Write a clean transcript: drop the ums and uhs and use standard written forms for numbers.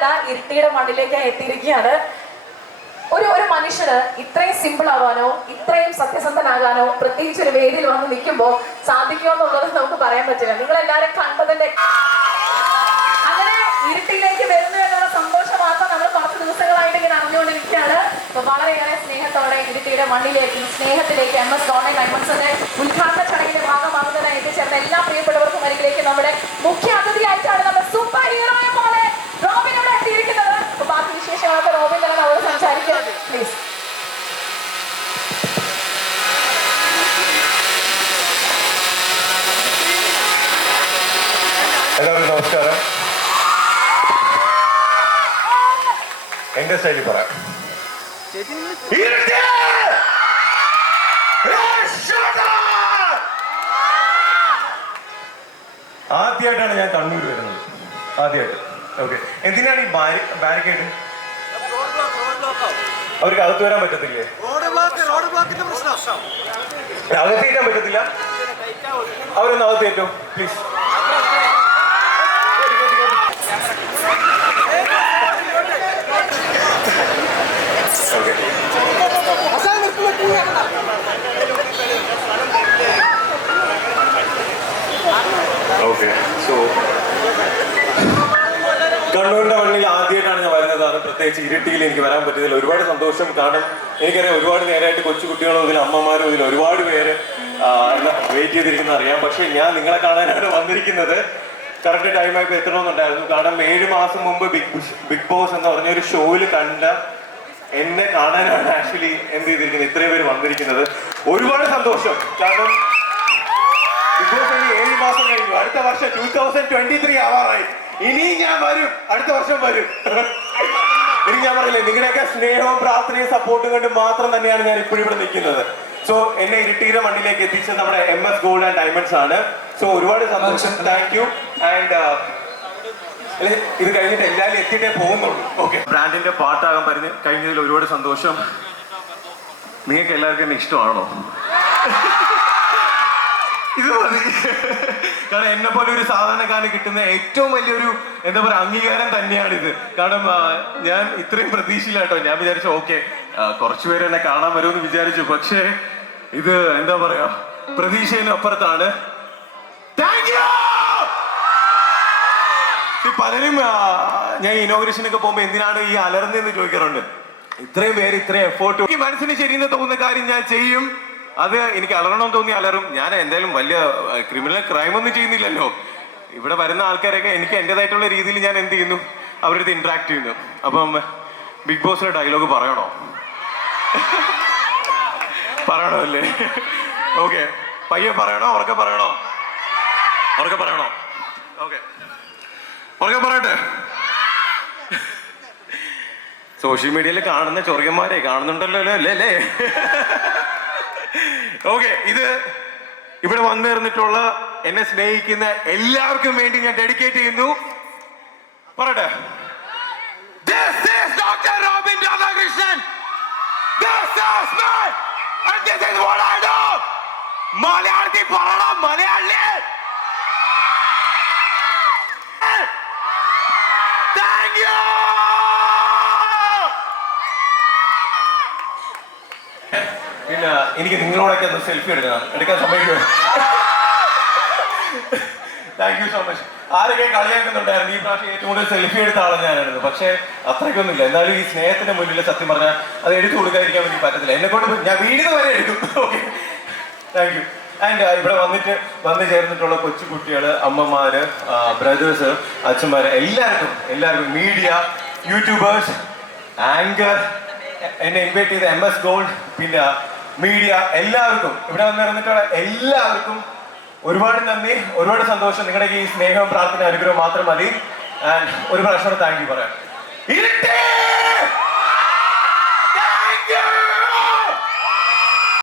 നമ്മളിതാ ഇരിട്ടിയുടെ മണ്ണിലേക്ക് എത്തിയിരിക്കുകയാണ്. ഒരു മനുഷ്യന് ഇത്രയും സിമ്പിൾ ആവാനോ ഇത്രയും സത്യസന്ധനാകാനോ പ്രത്യേകിച്ച് ഒരു വേദിയിൽ വന്ന് നിൽക്കുമ്പോൾ സാധിക്കുമോ എന്നുള്ളത് നമുക്ക് പറയാൻ പറ്റില്ല. നിങ്ങൾ എല്ലാവരും കണ്ടതിന്റെ അങ്ങനെ ഇരിട്ടിയിലേക്ക് വരുന്നു എന്നുള്ള സന്തോഷ വാർത്ത നമ്മൾ കുറച്ച് ദിവസങ്ങളായിട്ട് ഇങ്ങനെ അറിഞ്ഞുകൊണ്ടിരിക്കുകയാണ്. അപ്പൊ വളരെയേറെ സ്നേഹത്തോടെ ഇരിട്ടിയുടെ മണ്ണിലേക്ക് സ്നേഹത്തിലേക്ക് MS Gold and Diamondsന്റെ ഉദ്ഘാടന ചടങ്ങിന്റെ ഭാഗമാകുന്നതിനായി എത്തിച്ചേർന്ന എല്ലാ പ്രിയപ്പെട്ടവർക്കും അരികിലേക്ക് നമ്മുടെ മുഖ്യ അതിഥിയായിട്ടാണ് നമ്മുടെ സൂപ്പർ ഹീറോയെ പോലെ റോബിൻ ഇവിടെ എത്തിയിരിക്കുന്നത്. അപ്പൊ ബാക്കി വിശേഷങ്ങളൊക്കെ റോബിൻ തന്നെ നമ്മളോട് സംസാരിക്കാം പ്ലീസ്. എല്ലാവരും നമസ്കാരം. എന്റെ സ്റ്റൈലിൽ പറയാം. ആദ്യമായിട്ടാണ് ഞാൻ കണ്ണൂർ വരുന്നത്. ആദ്യമായിട്ട്. ഓക്കെ, എന്തിനാണ് ഈ ബാരിക്കേഡ്? അവർക്ക് അകത്ത് വരാൻ പറ്റത്തില്ലേ? അകത്ത് കയറ്റാൻ പറ്റത്തില്ല. അവരൊന്ന് അകത്ത് കയറ്റോ പ്ലീസ്. ഓക്കെ, സോ കണ്ണൂരിന്റെ മണ്ണിൽ ആദ്യമായിട്ടാണ് ഞാൻ വരുന്നതാണ്. പ്രത്യേകിച്ച് ഇരിട്ടിയിൽ എനിക്ക് വരാൻ പറ്റിയതിൽ ഒരുപാട് സന്തോഷം. കാരണം എനിക്കറിയാം ഒരുപാട് നേരമായിട്ട് കൊച്ചു കുട്ടികളും ഇതിൽ അമ്മമാരും ഇതിൽ ഒരുപാട് പേര് വെയിറ്റ് ചെയ്തിരിക്കുന്ന അറിയാം. പക്ഷെ ഞാൻ നിങ്ങളെ കാണാനാണ് വന്നിരിക്കുന്നത്. കറക്റ്റ് ടൈമായിട്ട് എത്തണമെന്നുണ്ടായിരുന്നു. കാരണം 7 മാസം മുമ്പ് ബിഗ് ബോസ് എന്ന് പറഞ്ഞ ഒരു ഷോയിൽ കണ്ട എന്നെ കാണാനാണ് ആക്ച്വലി എന്ത് ചെയ്തിരിക്കുന്നത് ഇത്രയും പേര് വന്നിരിക്കുന്നത്. ഒരുപാട് സന്തോഷം. കാരണം ബിഗ് ബോസ് 7 മാസം കഴിഞ്ഞു. അടുത്ത വർഷം 2023 ആവാറായി. ഇനിയും ഞാൻ വരും, അടുത്ത വർഷം വരും. ഇനി ഞാൻ പറയില്ലേ, നിങ്ങളുടെയൊക്കെ സ്നേഹവും പ്രാർത്ഥനയും സപ്പോർട്ടും കൊണ്ട് മാത്രം തന്നെയാണ് ഞാൻ ഇപ്പോഴും ഇവിടെ നിൽക്കുന്നത്. സോ എന്നെ ഇരിട്ടിയുടെ മണ്ണിലേക്ക് എത്തിച്ചത് നമ്മുടെ MS Gold and Diamonds ആണ്. സോ ഒരുപാട് സന്തോഷം. Thank you. ആൻഡ് ഇത് കഴിഞ്ഞിട്ട് എല്ലാവരും എത്തിയിട്ടേ പോകുന്നുള്ളൂ. ഓക്കെ, ബ്രാൻഡിന്റെ പാട്ടാകാൻ കഴിഞ്ഞതിൽ ഒരുപാട് സന്തോഷം. നിങ്ങൾക്ക് എല്ലാവർക്കും എന്നെ ഇഷ്ടമാണോ? ഇത് മതി. കാരണം എന്നെ പോലെ ഒരു സാധാരണക്കാരന് കിട്ടുന്ന ഏറ്റവും വലിയൊരു എന്താ പറയുക അംഗീകാരം തന്നെയാണിത്. കാരണം ഞാൻ ഇത്രയും പ്രതീക്ഷയിലാട്ടോ. ഞാൻ വിചാരിച്ചു ഓക്കെ കുറച്ചുപേര് എന്നെ കാണാൻ വരുമെന്ന് വിചാരിച്ചു. പക്ഷേ ഇത് എന്താ പറയാ പ്രതീക്ഷയുടെ അപ്പുറത്താണ്. പലരും ഞാൻ ഇനോഗ്രേഷനൊക്കെ പോകുമ്പോ എന്തിനാണ് ഈ അലർന്നെന്ന് ചോദിക്കാറുണ്ട്. ഇത്രയും പേര് ഇത്രയും എഫോർട്ട് ഈ മനസ്സിന് ശരിയെന്ന് തോന്നുന്ന കാര്യം ഞാൻ ചെയ്യും. അത് എനിക്ക് അലറണമെന്ന് തോന്നി അലറും. ഞാൻ എന്തായാലും വലിയ ക്രിമിനൽ ക്രൈം ഒന്നും ചെയ്യുന്നില്ലല്ലോ. ഇവിടെ വരുന്ന ആൾക്കാരൊക്കെ എനിക്ക് എൻ്റെതായിട്ടുള്ള രീതിയിൽ ഞാൻ എന്ത് ചെയ്യുന്നു, അവരടുത്ത് ഇന്ററാക്ട് ചെയ്യുന്നു. അപ്പം ബിഗ് ബോസിലെ ഡയലോഗ് പറയണോ? പറയണോ അല്ലേ? ഓക്കെ, പയ്യെ പറയണോ? ഉറക്കെ പറയണോ? ഉറക്കെ പറയണോ? ഓക്കെ, ഉറക്കെ പറയട്ടെ. സോഷ്യൽ മീഡിയയിൽ കാണുന്ന ചൊറിയന്മാരെ കാണുന്നുണ്ടല്ലോ അല്ലേ? ഓക്കെ, ഇത് ഇവിടെ വന്നിരുന്നിട്ടുള്ള എന്നെ സ്നേഹിക്കുന്ന എല്ലാവർക്കും വേണ്ടി ഞാൻ ഡെഡിക്കേറ്റ് ചെയ്യുന്നു. പറയട്ടെ, This is Dr. Robin Radhakrishnan. This is me and this is what I do. മലയാളത്തിൽ പറയണം, മലയാളി. Thank you. പിന്നെ എനിക്ക് നിങ്ങളോടൊക്കെ ഒന്ന് സെൽഫി എടുക്കാൻ സമ്മതിക്കുമോ? Thank you so much. ആരൊക്കെ കളിയാക്കുന്നുണ്ടായിരുന്നു. ഈ പ്രാവശ്യം ഏറ്റവും കൂടുതൽ സെൽഫി എടുത്ത ആളാണ് ഞാനായിരുന്നു. പക്ഷെ അത്രയ്ക്കൊന്നുമില്ല. എന്നാലും ഈ സ്നേഹത്തിന്റെ മുന്നിൽ സത്യം പറഞ്ഞാൽ അത് എടുത്തു കൊടുക്കാതിരിക്കാൻ വേണ്ടി പറ്റത്തില്ല. എന്നെ കൊണ്ട് ഞാൻ വീടിന് വരെ എടുക്കും. Okay, thank you. ആൻഡ് ഇവിടെ വന്നു ചേർന്നിട്ടുള്ള കൊച്ചു കുട്ടികള്, അമ്മമാര്, ബ്രദേഴ്സ്, അച്ഛന്മാര്, എല്ലാവർക്കും മീഡിയ, യൂട്യൂബേഴ്സ്, ആങ്കർ, എന്നെ ഇൻവൈറ്റ് ചെയ്ത MS Gold, പിന്നെ മീഡിയ, എല്ലാവർക്കും ഇവിടെ വന്നിരുന്നിട്ടുള്ള എല്ലാവർക്കും ഒരുപാട് നന്ദി, ഒരുപാട് സന്തോഷം. നിങ്ങളുടെ ഈ സ്നേഹവും പ്രാർത്ഥന അനുഗ്രഹം മാത്രം മതി. ആൻഡ് ഒരു പ്രാവശ്യം താങ്ക് യു പറയാം.